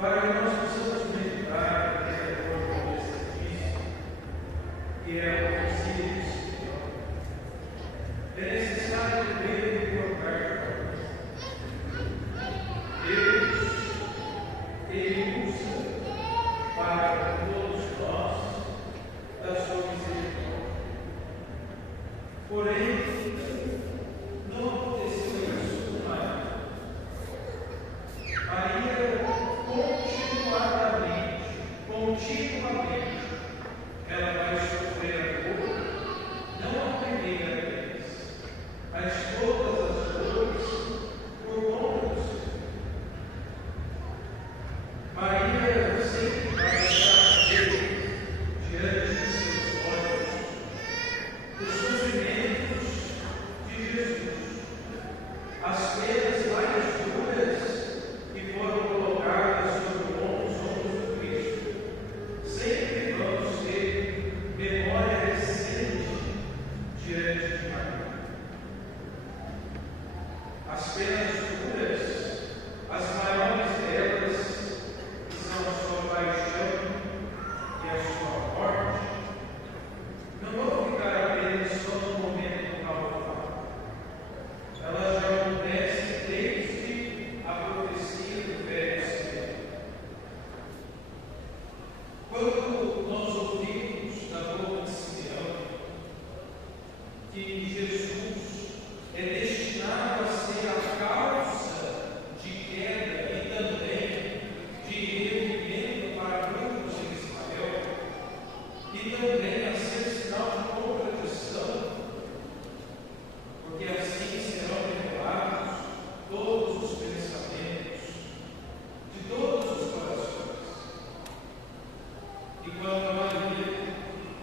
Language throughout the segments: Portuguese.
para que nós possamos meditar de acordo com esse sacrifício, que é o conselho do Senhor. É necessário ver e colocar Deus, Ele usa para todos nós da sua misericórdia. Porém, não aconteceu isso com Maria. Maria, continuamente, ela vai sofrer a dor, não a primeira vez, mas todas as dores por conta do Senhor. Maria sempre vai estar diante de seus olhos os sofrimentos de Jesus, as penas mais duras que foram colocadas sobre o ombro do Cristo. Sempre vamos ter memória recente diante de Maria. As penas duras, as maiores delas, que são a sua paixão e a sua morte, não vão ficar apenas só no momento do Calvário. Elas já acontecem desde a profecia do Velho Testamento. Quando nós ouvimos da boca de Simeão que Jesus é destinado a ser a causa de queda e também de reerguimento para muitos em Israel, e também a ser sinal de contradição, porque assim serão revelados todos os pensamentos de todos os corações. E quando Maria,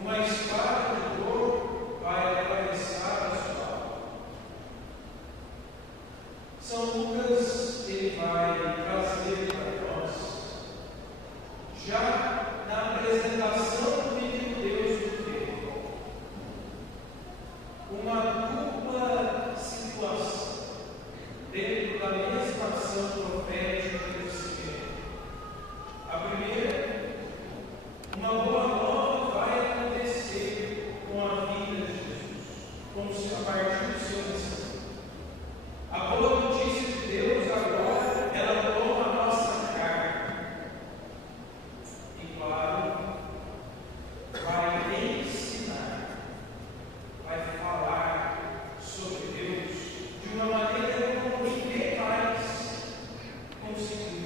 uma espada de dor vai atravessar a sua alma, São Lucas ele vai trazer para nós, já na apresentação do Filho de Deus do Filho, uma dupla situação dentro da mesma ação profética do Senhor. A primeira, uma boa nova vai acontecer com a vida de Jesus, como se a partir do seu nascimento. A boa notícia de Deus agora, ela toma a nossa carne. E claro, vai ensinar, vai falar sobre Deus de uma maneira como ninguém mais conseguiu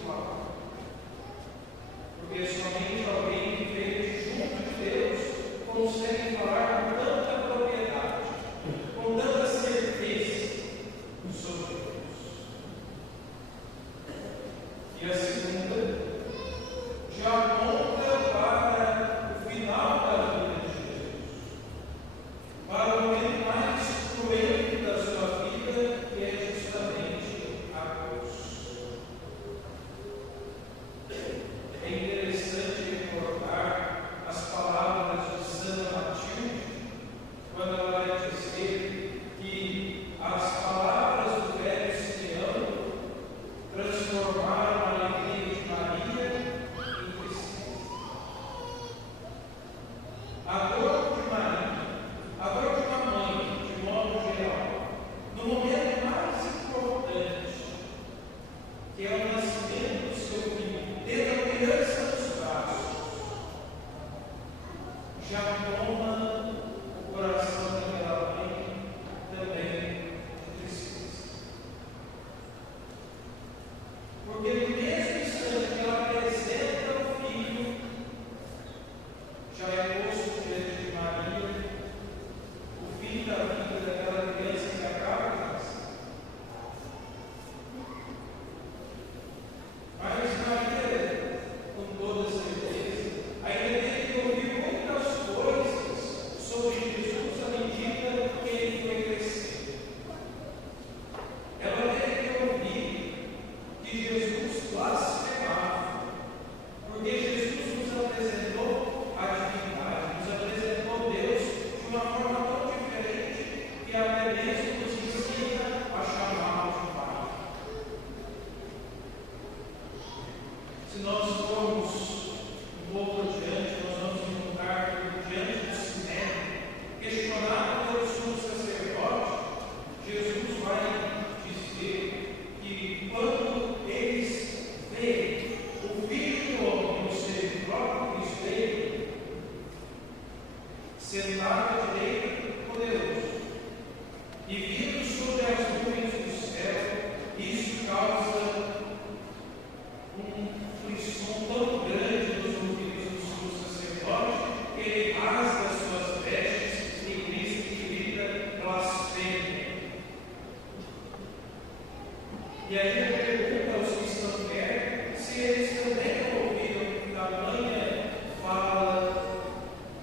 E aí ele pergunta aos que estão perto se eles também ouviram tamanha fala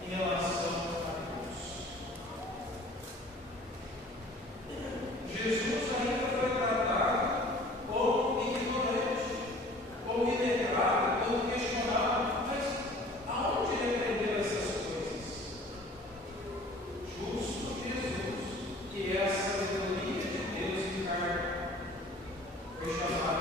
em relação a Deus. Jesus ainda foi tratado como ignorante, como iletrado, como questionado. Mas aonde ele aprendeu essas coisas? Justo Jesus, que é a sabedoria de Deus em carne, foi chamado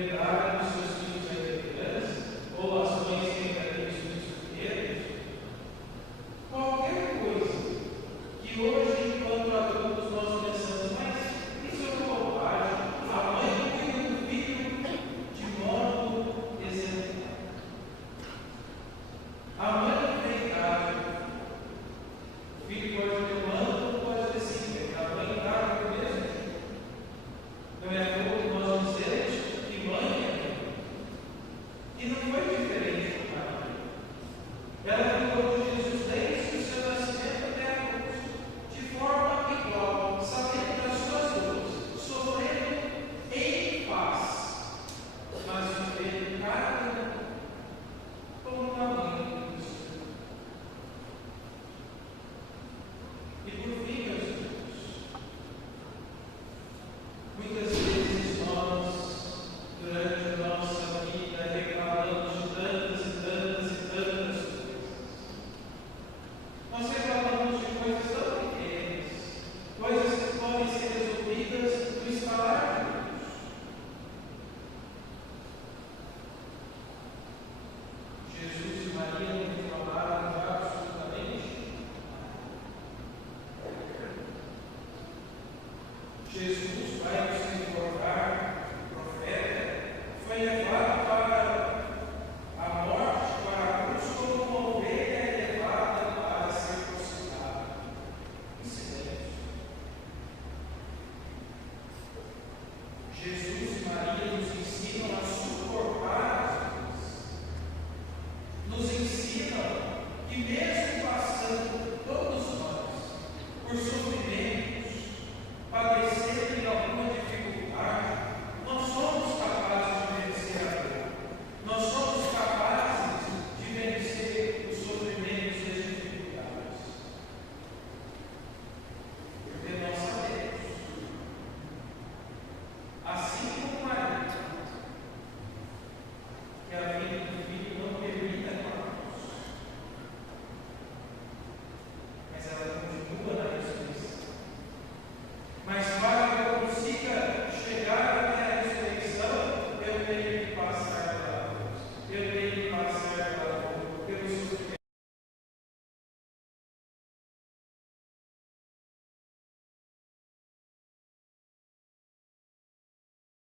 lembrar dos seus filhos ainda grandes, ou as mães que ainda têm os filhos pequenos, qualquer coisa que hoje, enquanto adultos, nós pensamos, mas isso é uma bobagem. A mãe cuida do filho de modo exemplar. A mãe tem casa. O filho pode ter mando, pode ter sim. A mãe está no mesmo. Não é